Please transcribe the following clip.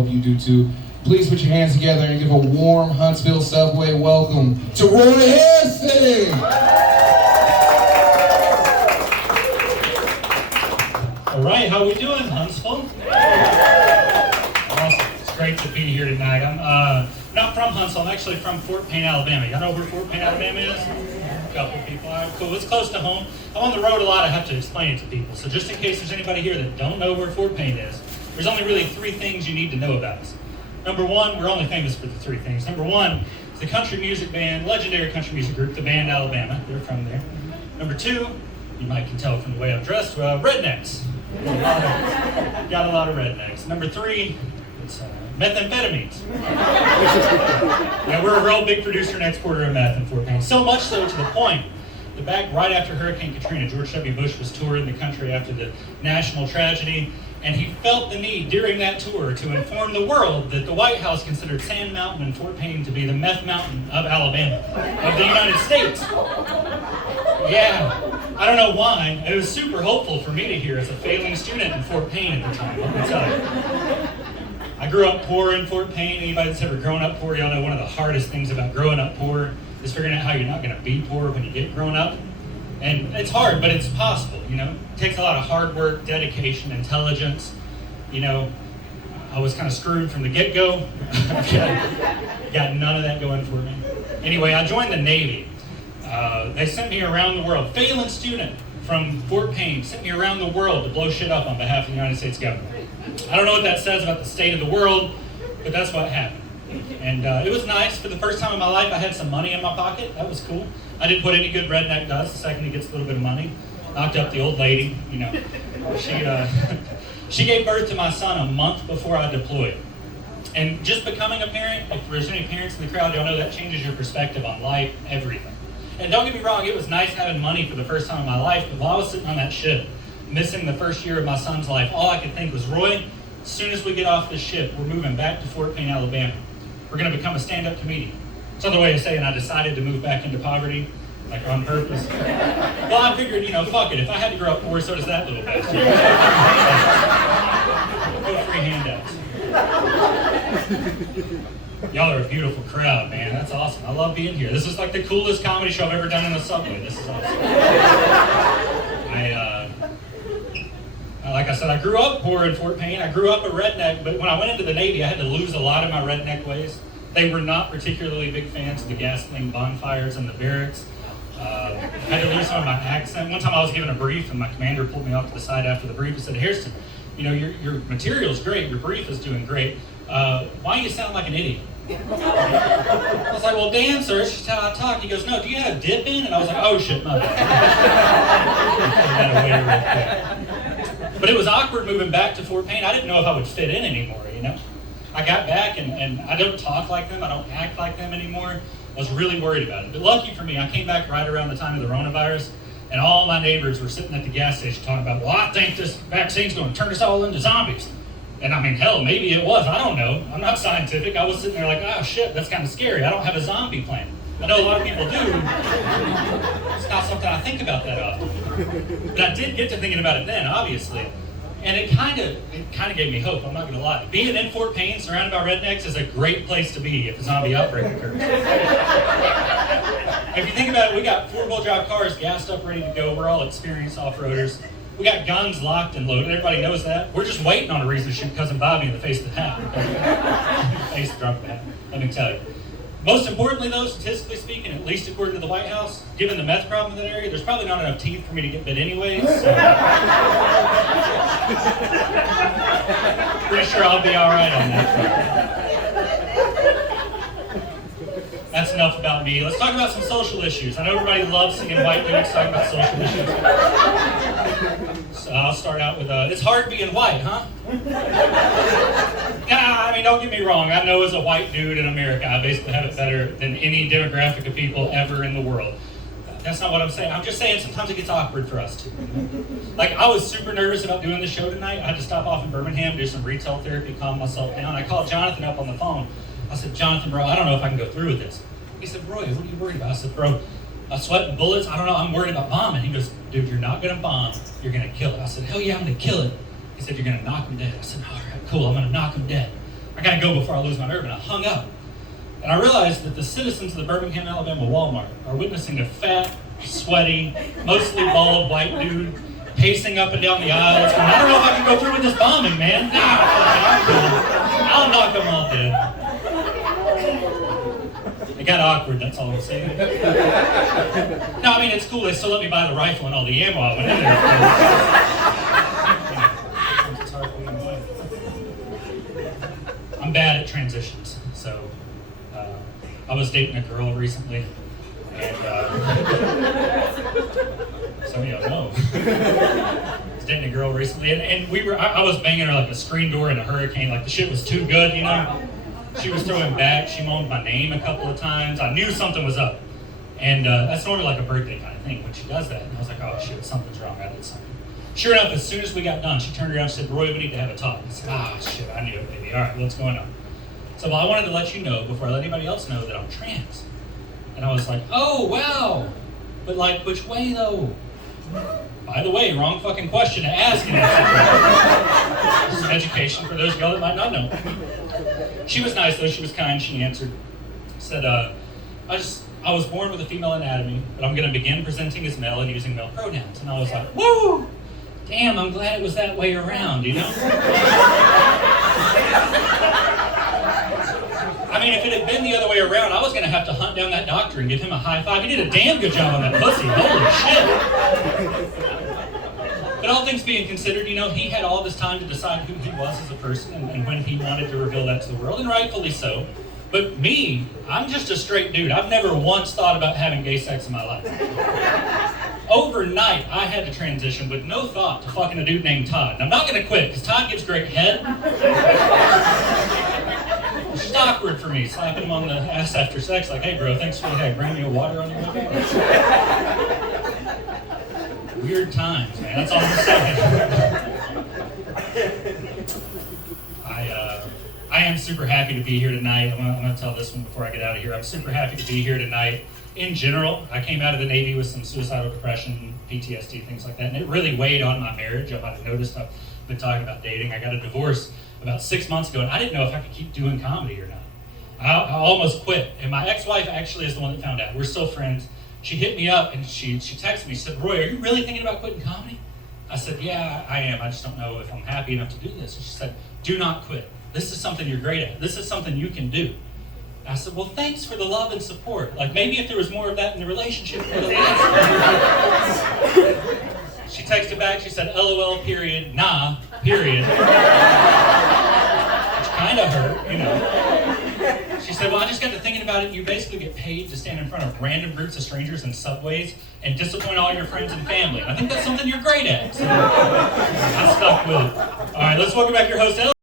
hope you do too. Please put your hands together and give a warm Huntsville subway welcome to Roy Hastings! All right, how we doing, Huntsville? Awesome. It's great to be here tonight. I'm not from Huntsville. I'm actually from Fort Payne, Alabama. Y'all know where Fort Payne, Alabama is? A couple people. All right, cool. It's close to home. I'm on the road a lot. I have to explain it to people. So just in case there's anybody here that don't know where Fort Payne is, there's only really 3 things you need to know about us. Number 1, we're only famous for the 3 things. Number 1 is the country music band, legendary country music group, the band Alabama. They're from there. Number 2, you might can tell from the way I'm dressed, rednecks. Got a lot of rednecks. Number 3, it's methamphetamines. Yeah, we're a real big producer and exporter of meth in Fort Payne. So much so to the point that back right after Hurricane Katrina, George W. Bush was touring the country after the national tragedy, and he felt the need during that tour to inform the world that the White House considered Sand Mountain and Fort Payne to be the meth mountain of Alabama, of the United States. Yeah, I don't know why. It was super hopeful for me to hear as a failing student in Fort Payne at the time, let me tell you. I grew up poor in Fort Payne. Anybody that's ever grown up poor, y'all know one of the hardest things about growing up poor is figuring out how you're not going to be poor when you get grown up. And it's hard, but it's possible, you know. It takes a lot of hard work, dedication, intelligence. You know, I was kind of screwed from the get-go. Got none of that going for me. Anyway, I joined the Navy. They sent me around the world. Failing student from Fort Payne sent me around the world to blow shit up on behalf of the United States government. I don't know what that says about the state of the world, but that's what happened. And it was nice. For the first time in my life, I had some money in my pocket. That was cool. I did what any good redneck does the second he gets a little bit of money. Knocked up the old lady, you know. She gave birth to my son a month before I deployed. And just becoming a parent, if there's any parents in the crowd, y'all know that changes your perspective on life, everything. And don't get me wrong, it was nice having money for the first time in my life, but while I was sitting on that ship, missing the first year of my son's life, all I could think was, Roy, as soon as we get off this ship, we're moving back to Fort Payne, Alabama. We're going to become a stand-up comedian. It's another way of saying I decided to move back into poverty, like on purpose. Well, I figured, you know, fuck it. If I had to grow up poor, so does that little bastard. No free handouts. Y'all are a beautiful crowd, man. That's awesome. I love being here. This is like the coolest comedy show I've ever done in the subway. This is awesome. Like I said, I grew up poor in Fort Payne. I grew up a redneck, but when I went into the Navy, I had to lose a lot of my redneck ways. They were not particularly big fans of the gasoline bonfires and the barracks. I had to lose some of my accent. One time I was given a brief, and my commander pulled me off to the side after the brief and said, Harrison, you know, your material's great, your brief is doing great. Why do you sound like an idiot? I was like, well, Dan, sir, it's just how I talk. He goes, no, do you have dip in? And I was like, oh, shit, my bad. But it was awkward moving back to Fort Payne. I didn't know if I would fit in anymore, you know? I got back, and I don't talk like them. I don't act like them anymore. I was really worried about it. But lucky for me, I came back right around the time of the coronavirus, and all my neighbors were sitting at the gas station talking about, well, I think this vaccine's going to turn us all into zombies. And I mean, hell, maybe it was. I don't know. I'm not scientific. I was sitting there like, oh, shit, that's kind of scary. I don't have a zombie plan. I know a lot of people do. It's not something I think about that often. But I did get to thinking about it then, obviously. And it kind of gave me hope, I'm not going to lie. Being in Fort Payne, surrounded by rednecks, is a great place to be if a zombie outbreak occurs. If you think about it, we got 4-wheel drive cars gassed up, ready to go. We're all experienced off-roaders. We got guns locked and loaded. Everybody knows that. We're just waiting on a reason to shoot Cousin Bobby in the face of the hat. Face drunk hat, let me tell you. Most importantly, though, statistically speaking, at least according to the White House, given the meth problem in that area, there's probably not enough teeth for me to get bit anyways. So. Pretty sure I'll be all right on that front. That's enough about me. Let's talk about some social issues. I know everybody loves seeing white dudes talking about social issues. So I'll start out with, it's hard being white, huh? I mean, don't get me wrong. I know as a white dude in America, I basically have it better than any demographic of people ever in the world. That's not what I'm saying. I'm just saying sometimes it gets awkward for us too. Like, I was super nervous about doing the show tonight. I had to stop off in Birmingham, do some retail therapy, calm myself down. I called Jonathan up on the phone. I said, Jonathan, bro, I don't know if I can go through with this. He said, Roy, what are you worried about? I said, bro, I'm sweating bullets. I don't know. I'm worried about bombing. He goes, dude, you're not going to bomb. You're going to kill it. I said, hell yeah, I'm going to kill it. He said, you're going to knock him dead. I said, all right, cool. I'm going to knock him dead. I gotta go before I lose my nerve, and I hung up. And I realized that the citizens of the Birmingham, Alabama Walmart are witnessing a fat, sweaty, mostly bald white dude pacing up and down the aisles. I don't know if I can go through with this bombing, man. Nah, I'll knock them all dead. It got awkward, that's all I'm saying. No, I mean, it's cool. They still let me buy the rifle and all the ammo I went in there. It's hard for me to buy. I'm bad at transitions. So, I was dating a girl recently, and some of y'all know. I was dating a girl recently, and I was banging her like a screen door in a hurricane. Like the shit was too good, you know? She was throwing back. She moaned my name a couple of times. I knew something was up. And that's normally like a birthday kind of thing when she does that. And I was like, oh shit, something's wrong. I did something. Sure enough, as soon as we got done, she turned around and said, Roy, we need to have a talk. I said, shit, I knew it, baby. All right, what's going on? So I wanted to let you know before I let anybody else know that I'm trans. And I was like, oh, wow. But like, which way though? By the way, wrong fucking question to ask in that situation. This is education for those of y'all that might not know. She was nice though, she was kind, she answered. Said, I was born with a female anatomy, but I'm gonna begin presenting as male and using male pronouns. And I was like, woo! Damn, I'm glad it was that way around, you know? I mean, if it had been the other way around, I was going to have to hunt down that doctor and give him a high five. He did a damn good job on that pussy. Holy shit. But all things being considered, you know, he had all this time to decide who he was as a person and when he wanted to reveal that to the world, and rightfully so. But me, I'm just a straight dude. I've never once thought about having gay sex in my life. Overnight, I had to transition with no thought to fucking a dude named Todd. And I'm not going to quit, because Todd gives great head. It's just awkward for me, slapping him on the ass after sex, like, hey bro, thanks for bringing me a water on your way. Weird times, man, that's all I'm saying. I am super happy to be here tonight. I'm gonna tell this one before I get out of here. I'm super happy to be here tonight. In general, I came out of the Navy with some suicidal depression, PTSD, things like that, and it really weighed on my marriage. You might have noticed I've been talking about dating. I got a divorce about 6 months ago, and I didn't know if I could keep doing comedy or not. I almost quit, and my ex-wife actually is the one that found out. We're still friends. She hit me up, and she texted me, she said, Roy, are you really thinking about quitting comedy? I said, yeah, I am. I just don't know if I'm happy enough to do this. And she said, do not quit. This is something you're great at. This is something you can do. I said, well, thanks for the love and support. Like, maybe if there was more of that in the relationship. She texted back, she said, LOL, period, nah, period. Which kind of hurt, you know. She said, well, I just got to thinking about it. You basically get paid to stand in front of random groups of strangers in subways and disappoint all your friends and family. I think that's something you're great at. So I stuck with it. All right, let's welcome back your host,